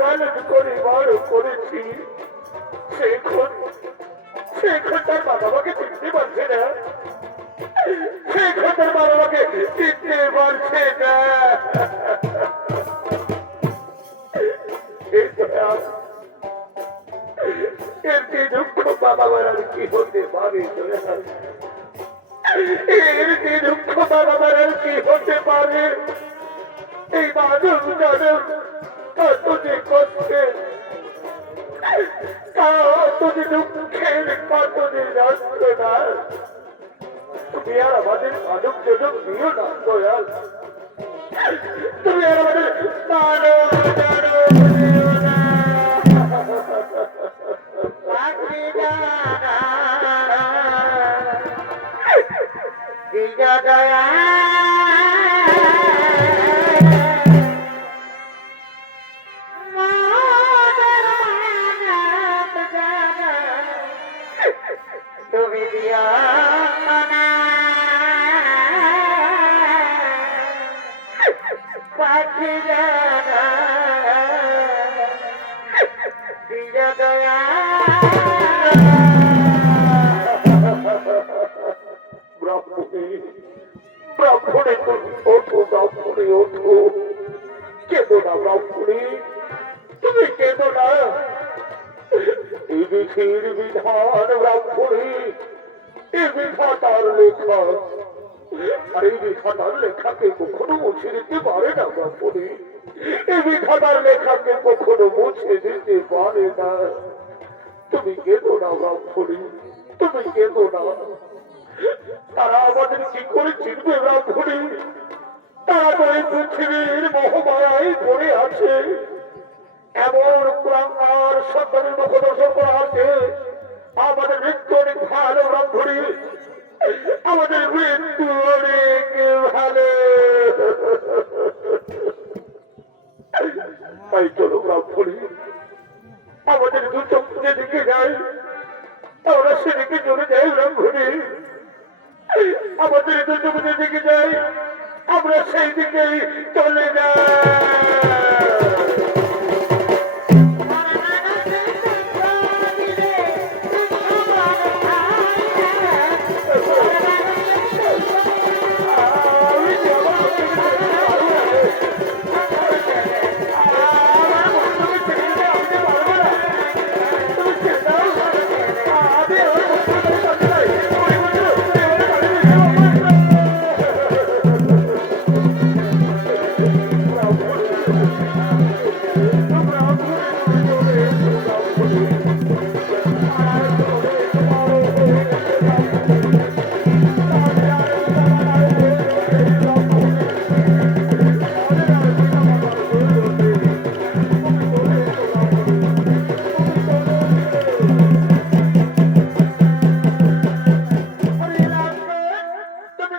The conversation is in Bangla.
পালন করে বড় করেছি, সেখন তার মা বাবাকে চিনতে পারছে না, সেখন তার মা বাবাকে চিনতে পারছে না। এর কি দুঃখ মা বাবার আর কি হতে পারে? এর কি দুঃখ মা বাবার আর কি হতে পারে? এই মানুষ জানেন কত যে কষ্টে, কত যে দুঃখের, কত যে যন্ত্রণা। তুমি আর আমাদের মানব জনক দিও না দয়াল, তুমি আর আমাদের মানব জনক দিও না। দয়া তুমি দিয়া পাখি জানা দিয়া দয়া। ব্রাহ্মণে ওঠো, ব্রাহ্মণে ওঠো, কেঁদো না ব্রাহ্মণী, তুমি কেঁদো না। এই বিধির বিধান ব্রাহ্মণী, এই বিধাতার লেখা, আর এই বিধাতার লেখাকে কখনো মুছে দিতে পারে না ব্রাহ্মণী, এই বিধাতার লেখাকে কখনো মুছে দিতে পারে না। তুমি কেঁদো না ব্রাহ্মণী, তুমি কেঁদো না। তারা আমাদের কি করে চিনবে ব্রাহ্মণী? তারা তো এই পৃথিবীর মোহমায়ায় পড়ে আছে, এমন কুলাঙ্গার সন্তানের মুখ দর্শন করা আছে। আমাদের মৃত্যু অনেক ভালো ব্রাহ্মণী, আমাদের মৃত্যু অনেক ভালো। তাই চলো ব্রাহ্মণী, আমাদের দু চোখ যেদিকে যাই আমরা সেদিকে চলে যাই ব্রাহ্মণী, আমাদের দু চোখ যেদিকে যাই আমরা সেই দিকেই চলে যাই।